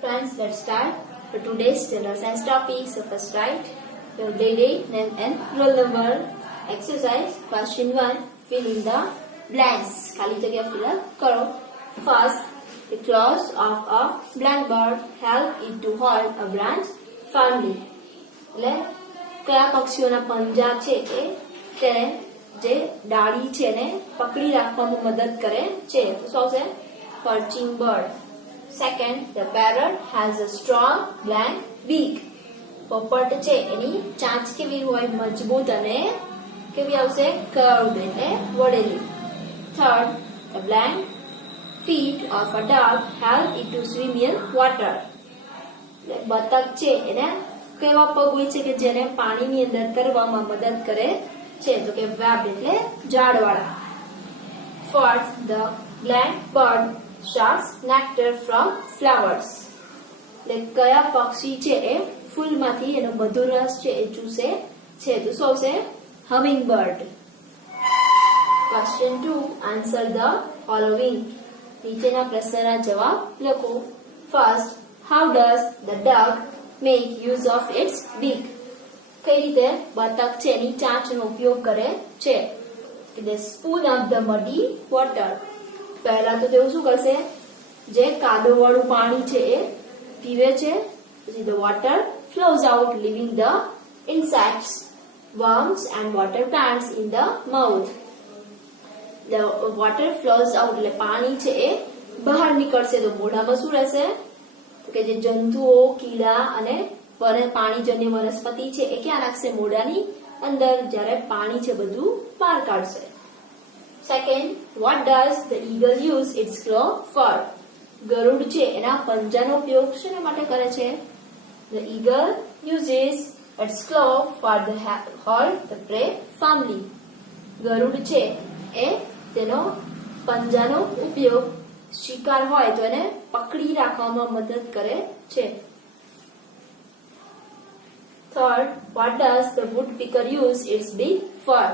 Friends, let's start. For today's general science topic, so first write your day, name and roll number. Exercise question 1. Fill in the blanks. ખાલી જગ્યા fill up કરો. First, the claws of a blackbird help it to hold a branch firmly. એટલે કયા પક્ષીઓના પંજા છે તેને જે ડાળી છે ને પકડી રાખવામાં મદદ કરે છે. શું આવશે? Perching bird. Second, the parrot has a strong blank beak. પોપટ છે એની ચાંચ કેવી હોય? મજબૂત અને કેવી આવશે? કર્વડ એટલે વળેલી. Third, the blank feet of a dog help it to swim in water. બતક છે એને કેવા પગ હોય છે કે જેને પાણીની અંદર તરવામાં મદદ કરે છે? તો કે વેબ્ડ એટલે ઝાડવાળા. Fourth, the blank bird sucks nectar from flowers. એટલે કયા પક્ષી છે એ ફૂલમાંથી એનો મધુર રસ છે એ ચૂસે છે? તો શું આવશે? Humming bird. Question 2. Answer the following. નીચેના પ્રશ્નના જવાબ લખો. First, how does the duck make use of its beak? કઈ રીતે બતક છે એની ચાંચનો ઉપયોગ કરે છે? They spoon up the muddy water. પહેલા તો તેઓ શું કરશે? જે કાદવવાળું પાણી છે એ પીવે છે. પછી the water flows out leaving the insects, worms and water plants in the mouth. The water flows out એટલે પાણી છે એ બહાર નીકળશે તો મોઢામાં શું રહેશે? તો કે જે જંતુઓ, કીડા અને પાણીજન્ય વનસ્પતિ છે એ ક્યાં નાખશે? મોઢાની અંદર. જ્યારે પાણી છે બધું બહાર કાઢશે. Second, what does the eagle use its claw for? ગરુડ છે એના પંજાનો ઉપયોગ શેના માટે કરે છે? The eagle uses its claw for the hold the prey firmly. ગરુડ છે એ તેનો પંજાનો ઉપયોગ શિકાર હોય તો એને પકડી રાખવામાં મદદ કરે છે. Third, what does the woodpecker use its beak for?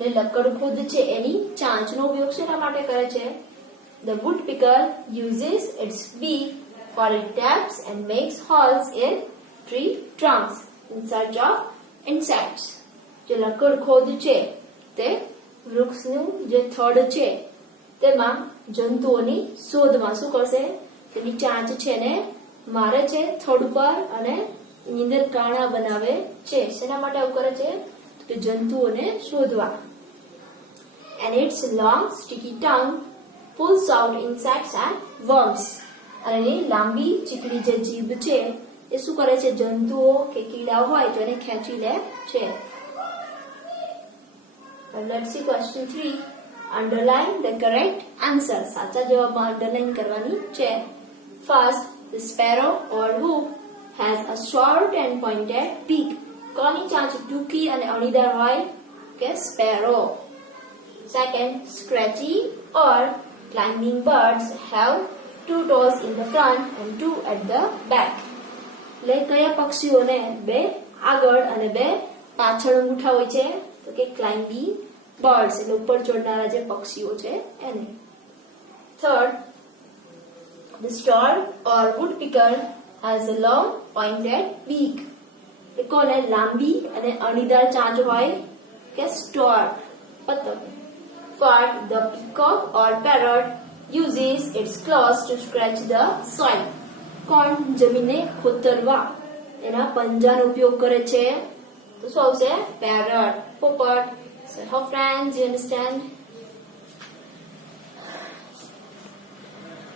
લકડખોદ છે એની ચાંચનો ઉપયોગ શેના માટે કરે છે? The woodpecker uses its beak for it taps and makes holes in tree trunks in search of insects. જે લકડખોદ છે તે વૃક્ષનું જે થડ છે તેમાં જંતુઓની શોધમાં શું કરશે? તેની ચાંચ છે ને મારે છે થડ ઉપર અને એની અંદર કાણા બનાવે છે. શેના માટે આવું કરે છે? કે જંતુઓને શોધવા. And its long sticky tongue pulls out insects and worms. અને એની લાંબી ચીકણી જે જીભ છે એ શું કરે છે? જંતુઓ કે કીડા હોય તો એને ખેંચી લે છે. Let's see question 3. Underline the correct answer. સાચા જવાબમાં અંડરલાઈન કરવાની છે. First, the sparrow or hoop has a short and pointed beak. કોની ચાંચ ટૂંકી અને અણીદાર હોય? કે sparrow. Second, scratchy or climbing birds have 2 toes in the front and 2 at the back. એટલે કયા પક્ષીઓને 2 આગળ અને 2 પાછળ અંગૂઠા હોય છે? તો કે ક્લાઇમ્બિંગ બર્ડ્સ એટલે ઉપર ચડનારા જે પક્ષીઓ છે એને. Third, the stork or woodpecker has a long pointed beak. એ કોને લાંબી અને અણીદાર ચાંચ હોય? કે stork પતંગ. Fourth, the peacock or parrot uses its claws to scratch the soil. કોણ જમીનને ખોતરવા એના પંજાનો ઉપયોગ કરે છે? તો શું આવશે? Parrot, પોપટ. So, how friends, you understand?